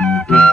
Mm-hmm.